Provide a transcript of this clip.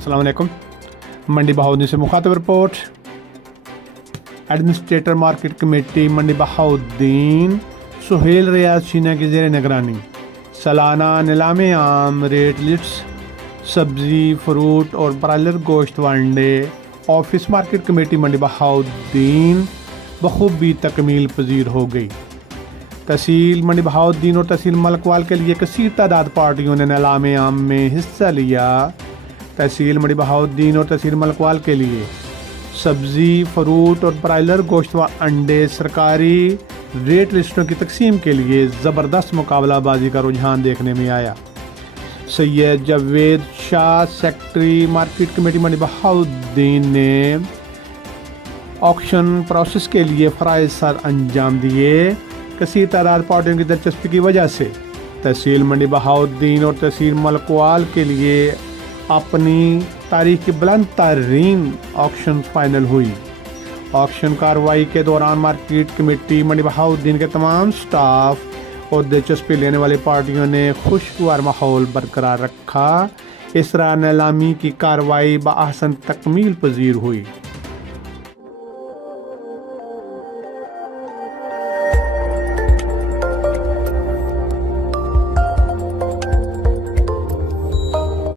अस्सलाम वालेकुम। मंडी बहाउद्दीन से मुखातब report. Administrator market committee Mandi Bahauddin Suhail रियाज शीना की ज़ेर निगरानी सालाना नीलाम आम रेट लिस्ट सब्जी फ्रूट और ब्रायलर गोश्त व अंडे office market committee Mandi Bahauddin बखूबी तकमील पजीर हो गई। तहसील मंडी बहाउद्दीन और तहसील मलकवाल के लिए कसीर तादाद पार्टियों ने नीलाम आम में हिस्सा लिया। तहसील मंडी बहाउद्दीन और तहसील मलकवाल के लिए सब्जी फ्रूट और ब्रायलर गोश्त व अंडे सरकारी रेट लिस्टों की तकसीम के लिए ज़बरदस्त मुकाबलाबाजी का रुझान देखने में आया। Syed Javed Shah secretary market committee Mandi Bahauddin ने ऑक्शन प्रोसेस के लिए फ़राइज़ सर अंजाम दिए। कसीर तादाद पार्टियों की दिलचस्पी की वजह से तहसील मंडी बहाउद्दीन और तहसील मलकवाल के लिए अपनी तारीख की बुलंद तरीन ऑक्शन फाइनल हुई। ऑक्शन कार्रवाई के दौरान मार्केट कमेटी मंडी बहाउद्दीन के तमाम स्टाफ और दिलचस्पी लेने वाली पार्टियों ने खुशगवार माहौल बरकरार रखा। इस तरह नीलामी की कार्रवाई बआहसन तकमील पजीर हुई।